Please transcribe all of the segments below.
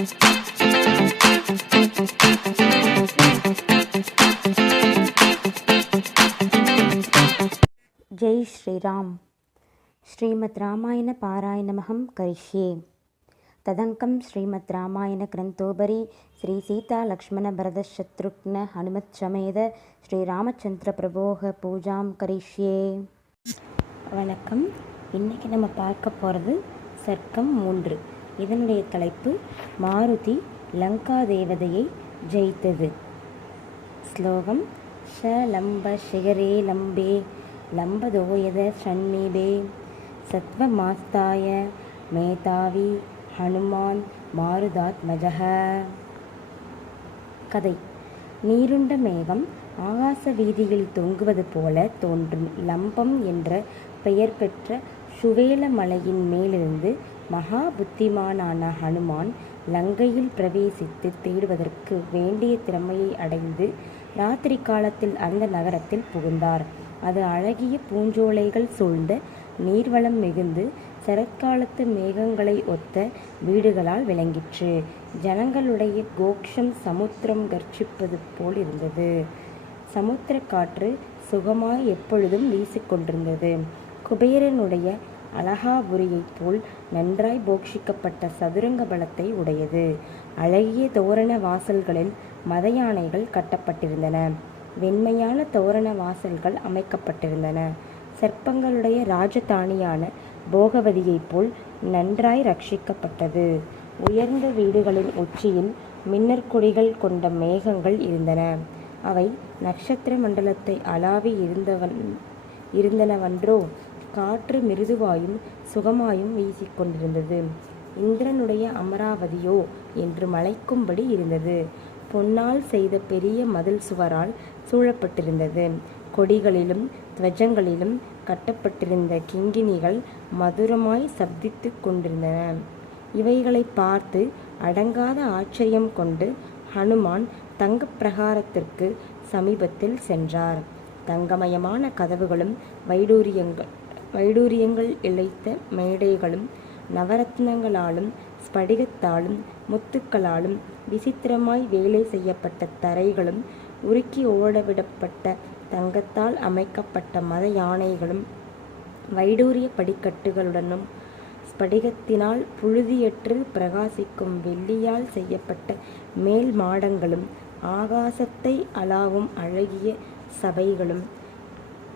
ஜெய் ஸ்ரீராம். ஸ்ரீமத் ராமாயண பாராயணமகம் கரிஷ்யே. ததங்கம் ஸ்ரீமத் ராமாயண கிரந்தோபரி ஸ்ரீ சீதா லக்ஷ்மண பரத சத்ருக்ன ஹனுமத் சமேத ஸ்ரீ ராமச்சந்திர பிரபோக பூஜாம் கரிஷ்யே. வணக்கம். இன்னைக்கு நம்ம பார்க்க போகிறது சர்க்கம் மூன்று. இதனுடைய தலைப்பு மாருதி லங்கா தேவதையை ஜெயித்தது. ஸ்லோகம் ஷ லம்ப ஷிகரே லம்பே லம்பதோயத ஷண்மீபே சத்வமாஸ்தாய மேதாவி ஹனுமான் மாருதாத்மஜக கதை நீருண்ட மேகம் ஆகாச வீதியில் தொங்குவது போல தோன்றும் லம்பம் என்ற பெயர் பெற்ற சுவேல மலையின் மேலிருந்து மகா புத்திமானான ஹனுமான் லங்கையில் பிரவேசித்து தேடுவதற்கு வேண்டிய திறமையை அடைந்து ராத்திரி காலத்தில் அந்த நகரத்தில் புகுந்தார். அது அழகிய பூஞ்சோலைகள் சூழ்ந்த நீர்வளம் மிகுந்து சரத்காலத்து மேகங்களை ஒத்த வீடுகளால் விளங்கிற்று. ஜனங்களுடைய கோக்ஷம் சமுத்திரம் கர்ச்சிப்பது போல் இருந்தது. சமுத்திர காற்று சுகமாய் எப்பொழுதும் வீசிக்கொண்டிருந்தது. குபேரனுடைய அலகாபுரியைப் போல் நன்றாய் போக்ஷிக்கப்பட்ட சதுரங்க பலத்தை உடையது. அழகிய தோரண வாசல்களில் மத யானைகள் கட்டப்பட்டிருந்தன. வெண்மையான தோரண வாசல்கள் அமைக்கப்பட்டிருந்தன. சர்ப்பங்களுடைய ராஜதானியான போகவதியைப் போல் நன்றாய் ரட்சிக்கப்பட்டது. உயர்ந்த வீடுகளின் உச்சியில் மின்னற்கொடிகள் கொண்ட மேகங்கள் இருந்தன. அவை நட்சத்திர மண்டலத்தை அளாவி இருந்தவன் இருந்தனவன்றோ? காற்று மிருதுவாயும் சுகமாயும் வீசிக்கொண்டிருந்தது. இந்திரனுடைய அமராவதியோ என்று மலைக்கும்படி இருந்தது. பொன்னால் செய்த பெரிய மதில் சுவரால் சூழப்பட்டிருந்தது. கொடிகளிலும் துவஜங்களிலும் கட்டப்பட்டிருந்த கிங்கினிகள் மதுரமாய் சப்தித்து கொண்டிருந்தன. இவைகளை பார்த்து அடங்காத ஆச்சரியம் கொண்டு ஹனுமான் தங்கப்பிரகாரத்திற்கு சமீபத்தில் சென்றார். தங்கமயமான கதவுகளும் வைடூரியங்கள் வைடூரியங்கள் இழைத்த மேடைகளும் நவரத்னங்களாலும் ஸ்படிகத்தாலும் முத்துக்களாலும் விசித்திரமாய் வேலை செய்யப்பட்ட தரைகளும் உருக்கி ஓடவிடப்பட்ட தங்கத்தால் அமைக்கப்பட்ட மத யானைகளும் வைடூரிய படிக்கட்டுகளுடனும் ஸ்படிகத்தினால் புழுதியற்று பிரகாசிக்கும் வெள்ளியால் செய்யப்பட்ட மேல் மாடங்களும் ஆகாசத்தை அலாவும் அழகிய சபைகளும்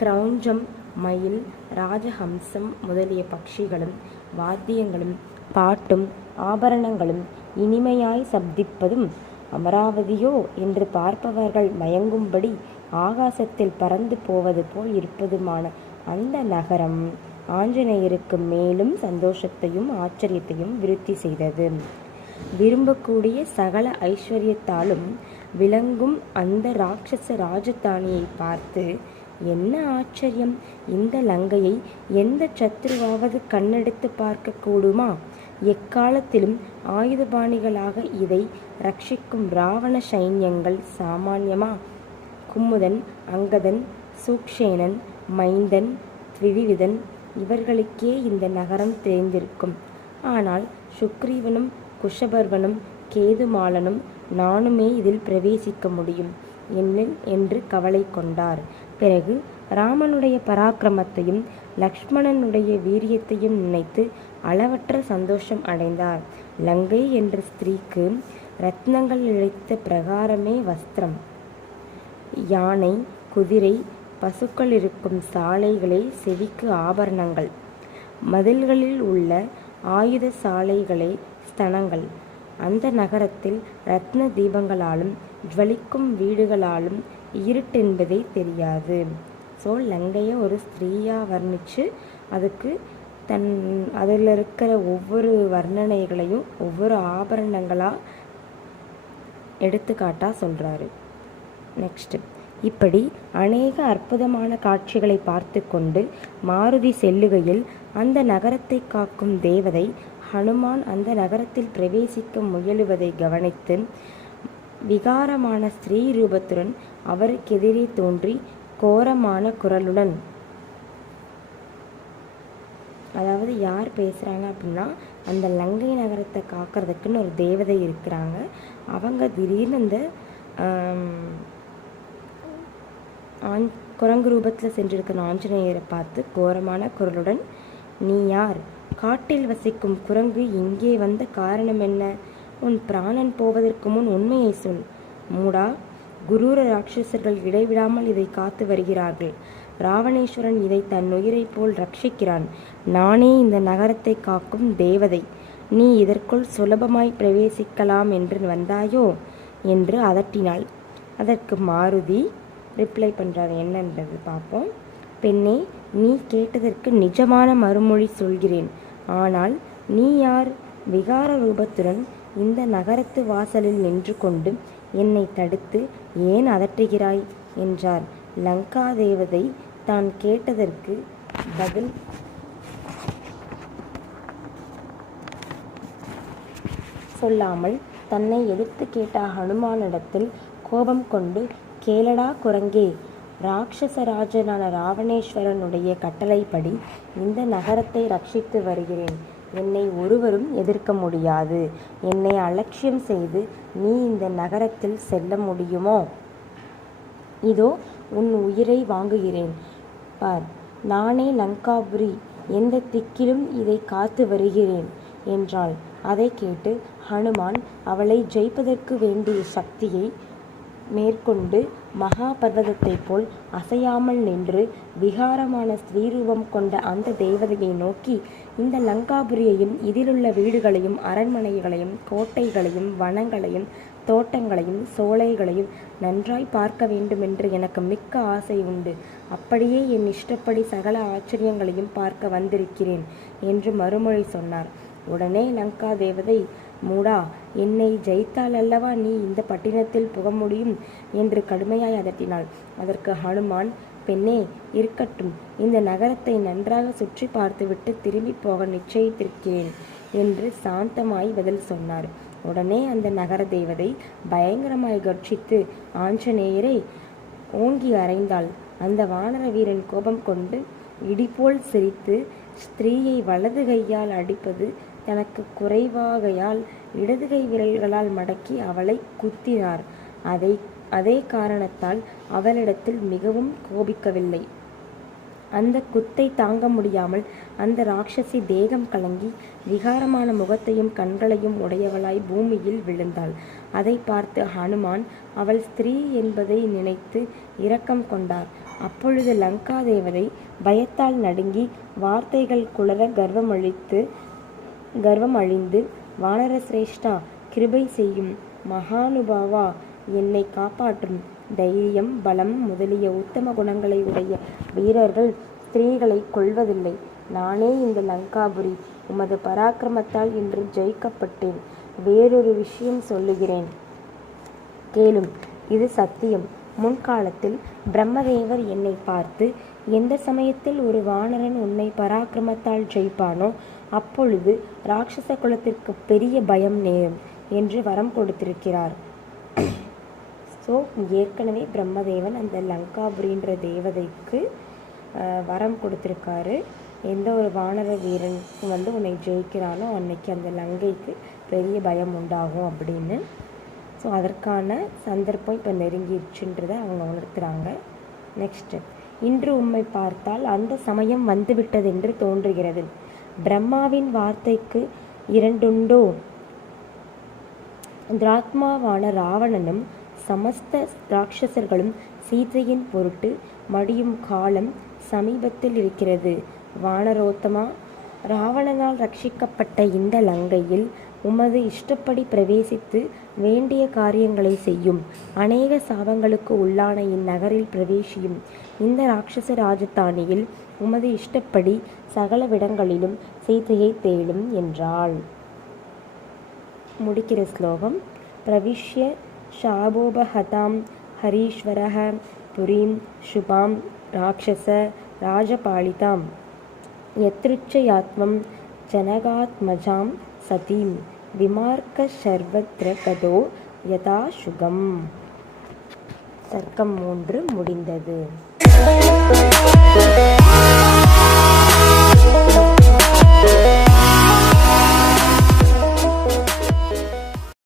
கிரௌஞ்சம் மயில் ராஜஹம்சம் முதலிய பட்சிகளும் வாத்தியங்களும் பாட்டும் ஆபரணங்களும் இனிமையாய் சப்திப்பதும் அமராவதியோ என்று பார்ப்பவர்கள் மயங்கும்படி ஆகாசத்தில் பறந்து போவது போல் இருப்பதுமான அந்த நகரம் ஆஞ்சநேயருக்கு மேலும் சந்தோஷத்தையும் ஆச்சரியத்தையும் விருத்தி செய்தது. விரும்பக்கூடிய சகல ஐஸ்வர்யத்தாலும் விளங்கும் அந்த ராட்சச ராஜதானியை பார்த்து என்ன ஆச்சரியம்? இந்த லங்கையை எந்த சத்ருவாவது கண்ணெடுத்து பார்க்க கூடுமா? எக்காலத்திலும் ஆயுதபாணிகளாக இதை ரட்சிக்கும் ராவண சைன்யங்கள் சாமான்யமா? குமுதன் அங்கதன் சூக்ஷேனன் மைந்தன் திவிவிதன் இவர்களுக்கே இந்த நகரம் தெரிந்திருக்கும். ஆனால் சுக்ரீவனும் குஷபர்வனும் கேதுமாலனும் நானுமே இதில் பிரவேசிக்க முடியும். என்ன என்று கவலை கொண்டார். பிறகு ராமனுடைய பராக்கிரமத்தையும் லக்ஷ்மணனுடைய வீரியத்தையும் நினைத்து அளவற்ற சந்தோஷம் அடைந்தார். லங்கை என்ற ஸ்திரீக்கு ரத்னங்கள் இழைத்த பிரகாரமே வஸ்திரம். யானை குதிரை பசுக்கள் இருக்கும் சாலைகளே செவிக்கு ஆபரணங்கள். மதில்களில் உள்ள ஆயுத சாலைகளே ஸ்தனங்கள். அந்த நகரத்தில் ரத்ன தீபங்களாலும் ஜுவலிக்கும் வீடுகளாலும் இருட்டென்பதே தெரியாது. ஸோ லங்கையை ஒரு ஸ்திரீயாக வர்ணித்து அதுக்கு தன் அதில் இருக்கிற ஒவ்வொரு வர்ணனைகளையும் ஒவ்வொரு ஆபரணங்களாக எடுத்துக்காட்டாக சொல்கிறாரு நெக்ஸ்ட்டு இப்படி அநேக அற்புதமான காட்சிகளை பார்த்து கொண்டு மாருதி செல்லுகையில் அந்த நகரத்தை காக்கும் தேவதை ஹனுமான் அந்த நகரத்தில் பிரவேசிக்க முயலுவதை கவனித்து விகாரமான ஸ்திரீ ரூபத்துடன் அவருக்கெதிரே தோன்றி கோரமான குரலுடன் அதாவது யார் பேசுகிறாங்க அப்படின்னா அந்த லங்கை நகரத்தை காக்கிறதுக்குன்னு ஒரு தேவதை இருக்கிறாங்க. அவங்க திடீர்னு அந்த ஆண் குரங்கு ரூபத்தில் சென்றிருக்கிற ஆஞ்சநேயரை பார்த்து கோரமான குரலுடன் நீ யார்? காட்டில் வசிக்கும் குரங்கு இங்கே வந்த காரணம் என்ன? உன் பிராணன் போவதற்கு முன் உண்மையை சொல். மூடா குரூர ராட்சசர்கள் இடைவிடாமல் இதை காத்து வருகிறார்கள். ராவணேஸ்வரன் இதை தன் உயிரைப் போல் ரட்சிக்கிறான். நானே இந்த நகரத்தை காக்கும் தேவதை. நீ இதற்குள் சுலபமாய் பிரவேசிக்கலாம் என்று வந்தாயோ? என்று அதட்டினாள். அதற்கு மாருதி ரிப்ளை பண்ணுறாரு என்னன்றது? பார்ப்போம். பெண்ணே நீ கேட்டதற்கு நிஜமான மறுமொழி சொல்கிறேன். ஆனால் நீ யார்? விகார ரூபத்துடன் இந்த நகரத்து வாசலில் நின்று கொண்டு என்னை தடுத்து ஏன் அதட்டுகிறாய்? என்றார். லங்கா தேவதை தான் கேட்டதற்கு பதில் சொல்லாமல் தன்னை எதிர்த்து கேட்ட ஹனுமானிடத்தில் கோபம் கொண்டு கேளடா குரங்கே ராட்சசராஜனான ராவணேஸ்வரனுடைய கட்டளைப்படி இந்த நகரத்தை ரட்சித்து வருகிறேன். என்னை ஒருவரும் எதிர்க்க முடியாது. என்னை அலட்சியம் செய்து நீ இந்த நகரத்தில் செல்ல முடியுமோ? இதோ உன் உயிரை வாங்குகிறேன். பார் நானே லங்காபுரி எந்த திக்கிலும் இதை காத்து வருகிறேன் என்றாள். அதை கேட்டு ஹனுமான் அவளை ஜெயிப்பதற்கு வேண்டிய சக்தியை மேற்கொண்டு மகாபர்வதத்தைப் போல் அசையாமல் நின்று விகாரமான ஸ்ரீரூபம் கொண்ட அந்த தேவதையை நோக்கி இந்த லங்காபுரியையும் இதிலுள்ள வீடுகளையும் அரண்மனைகளையும் கோட்டைகளையும் வனங்களையும் தோட்டங்களையும் சோலைகளையும் நன்றாய் பார்க்க வேண்டுமென்று எனக்கு மிக்க ஆசை உண்டு. அப்படியே என் இஷ்டப்படி சகல ஆச்சரியங்களையும் பார்க்க வந்திருக்கிறேன் என்று மறுமொழி சொன்னார். உடனே லங்கா தேவதை மூடா என்னை ஜெயித்தால் அல்லவா நீ இந்த பட்டினத்தில் புக முடியும்? என்று கடுமையாய் அதட்டினாள். அதற்கு ஹனுமான் பெண்ணே இருக்கட்டும். இந்த நகரத்தை நன்றாக சுற்றி பார்த்துவிட்டு திரும்பி போக நிச்சயித்திருக்கிறேன் என்று சாந்தமாய் பதில் சொன்னார். உடனே அந்த நகர தேவதை பயங்கரமாய் கர்ஜித்து ஆஞ்சநேயரை ஓங்கி அறைந்தாள். அந்த வானர வீரன் கோபம் கொண்டு இடிபோல் சிரித்து ஸ்திரீயை வலது கையால் அடிப்பது தனக்கு குறைவாகையால் இடது கை விரல்களால் மடக்கி அவளை குத்தினார். அதை அதே காரணத்தால் அவளிடத்தில் மிகவும் கோபிக்கவில்லை. அந்த குத்தை தாங்க முடியாமல் அந்த ராட்சசி தேகம் கலங்கி விகாரமான முகத்தையும் கண்களையும் உடையவளாய் பூமியில் விழுந்தாள். அதை பார்த்து ஹனுமான் அவள் ஸ்திரீ என்பதை நினைத்து இரக்கம் கொண்டார். அப்பொழுது லங்கா தேவதை பயத்தால் நடுங்கி வார்த்தைகள் குளர கர்வமளித்து கர்வம் அழிந்து வானரசிரேஷ்டா கிருபை செய்யும் மகானுபாவா என்னை காப்பாற்றும் தைரியம் பலம் முதலிய உத்தம குணங்களை உடைய வீரர்கள் ஸ்திரீகளை கொள்வதில்லை நானே இந்த லங்காபுரி உமது பராக்கிரமத்தால் இன்று ஜெயிக்கப்பட்டேன். வேறொரு விஷயம் சொல்லுகிறேன். கேளும் இது சத்தியம். முன்காலத்தில் பிரம்மதேவர் என்னை பார்த்து எந்த சமயத்தில் ஒரு வானரன் உன்னை பராக்கிரமத்தால் ஜெயிப்பானோ அப்பொழுது ராட்சச குலத்திற்கு பெரிய பயம் நேரும் என்று வரம் கொடுத்திருக்கிறார். ஸோ ஏற்கனவே பிரம்மதேவன் அந்த லங்காபுரின்ற தேவதைக்கு வரம் கொடுத்துருக்காரு. எந்த ஒரு வானர வீரன் வந்து உன்னை ஜெயிக்கிறானோ அன்னைக்கு அந்த லங்கைக்கு பெரிய பயம் உண்டாகும் அப்படின்னு. ஸோ அதற்கான சந்தர்ப்பம் இப்போ நெருங்கிடுச்சுன்றதை அவங்க உணர்த்துறாங்க. நெக்ஸ்ட்டு இன்று உண்மை பார்த்தால் அந்த சமயம் வந்துவிட்டதென்று தோன்றுகிறது. பிரம்மாவின் வார்த்தைக்கு இரண்டுண்டோ? திராத்மாவான ராவணனும் சமஸ்த ராட்சசர்களும் சீதையின் பொருட்டு மடியும் காலம் சமீபத்தில் இருக்கிறது. வானரோத்தமா ராவணனால் ரட்சிக்கப்பட்ட இந்த லங்கையில் உமது இஷ்டப்படி பிரவேசித்து வேண்டிய காரியங்களை செய்யும். அநேக சாபங்களுக்கு உள்ளான இந்நகரில் பிரவேசியும். இந்த ராட்சச ராஜதானியில் உமது இஷ்டப்படி சகலவிடங்களிலும் சீதையை தேடும் என்றாள். முடிக்கிற ஸ்லோகம் பிரவிஷ்ய ஷாபோபஹதாம் ஹரீஸ்வரஹ புரீம் சுபாம் ராட்சச ராஜபாலிதாம் யத்ருச்சயாத்மம் ஜனகாத்மஜாம் சதீம் விமார்க்க சர்வத்ர கதோ யதா சுகம். சர்க்கம் மூன்று முடிந்தது.